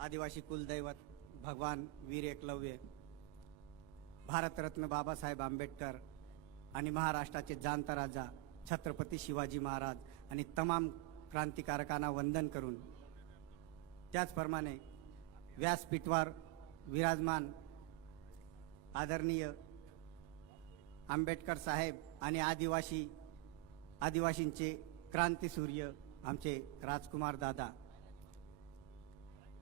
आदिवासी कुलदैवत भगवान वीर एकलव्य भारतरत्न बाबासाहेब आंबेडकर आणि महाराष्ट्राचे जाणता राजा छत्रपती शिवाजी महाराज आणि तमाम क्रांतिकारकांना वंदन करून त्याचप्रमाणे व्यासपीठवर विराजमान आदरणीय आंबेडकर साहेब आणि आदिवासी आदिवासींचे क्रांतीसूर्य आमचे राजकुमार दादा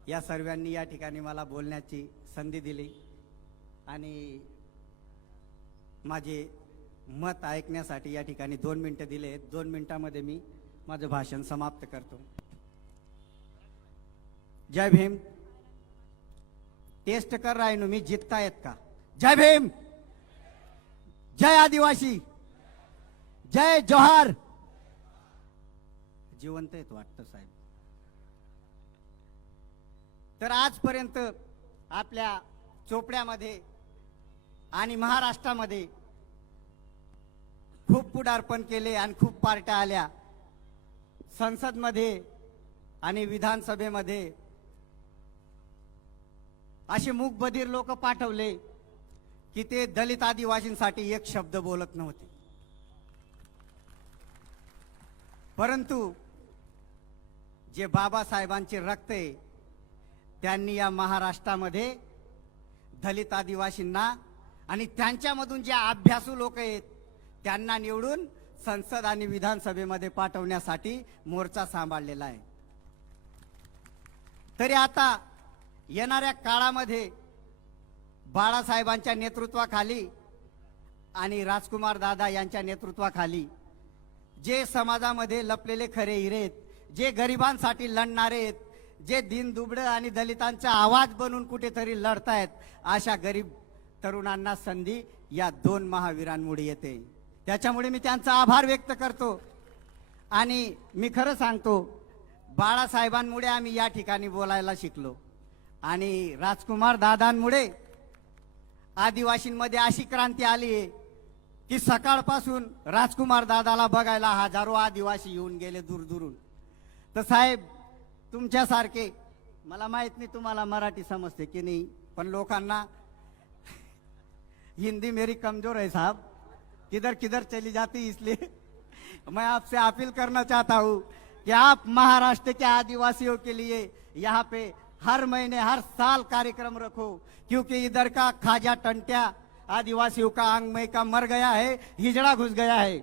या सर्वांनी या ठिकाणी मला बोलण्याची संधी दिली. आणि माझे मत ऐकण्यासाठी या ठिकाणी दोन मिनटं दिले. दोन मिनटामध्ये मी माझं भाषण समाप्त करतो. जय भीम. टेस्ट कर रहा नु मी जितता येत का? जय भीम. जय आदिवासी. जय जोहार. जिवंत येत वाटतं साहेब. तर आजपर्यंत आपल्या चोपड्यामध्ये आणि महाराष्ट्रामध्ये खूप पुढारपण केले आणि खूप पार्ट्या आल्या. संसदमध्ये आणि विधानसभेमध्ये असे मूकबधीर लोक पाठवले की ते दलित आदिवासींसाठी एक शब्द बोलत नव्हते. परंतु जे बाबासाहेबांचे रक्त आहे त्यांनी या महाराष्ट्रामध्ये दलित आदिवासींना आणि त्यांच्यामधून जे अभ्यासू लोक आहेत त्यांना निवडून संसद आणि विधानसभेमध्ये पाठवण्यासाठी मोर्चा सांभाळलेला आहे. तरी आता येणाऱ्या काळामध्ये बाळासाहेबांच्या नेतृत्वाखाली आणि राजकुमार दादा यांच्या नेतृत्वाखाली जे समाजामध्ये लपलेले खरे हिरे आहेत जे गरिबांसाठी लढणारे आहेत जे दिन दुबडं आणि दलितांचा आवाज बनून कुठेतरी लढतायत अशा गरीब तरुणांना संधी या दोन महावीरांमुळे येते. त्याच्यामुळे मी त्यांचा आभार व्यक्त करतो. आणि मी खरं सांगतो बाळासाहेबांमुळे आम्ही या ठिकाणी बोलायला शिकलो. आणि राजकुमार दादांमुळे आदिवासींमध्ये अशी क्रांती आली आहे की सकाळपासून राजकुमार दादाला बघायला हजारो आदिवासी येऊन गेले दूरदूरून. तर साहेब तुमच्यासारखे. मला माहीत नाही तुम्हाला मराठी समजते की नाही पण लोकांना हिंदी मेरी कमजोर है साहब. किधर किधर चली जाती इसलिए. मैं आपसे अपील करना चाहता हूँ कि आप महाराष्ट्र के आदिवासियों के लिए यहाँ पे हर महीने हर साल कार्यक्रम रखो क्योंकि इधर का खाजा टंटिया आदिवासियों का अंग का मर गया है हिजड़ा घुस गया है।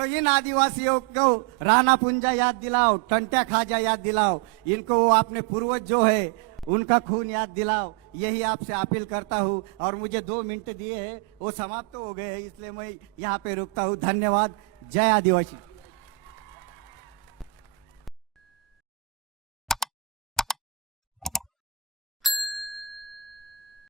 तो इन आदिवासियों को राणा पुंजा याद दिलाओ टंटा खाजा याद दिलाओ। इनको वो अपने पूर्वज जो है, उनका खून याद दिलाओ। यही आपसे अपील करता हूँ और मुझे दो मिनट दिए हैं, वो समाप्त तो हो गए हैं, इसलिए मैं यहाँ पे रुकता हूँ। धन्यवाद। जय आदिवासी।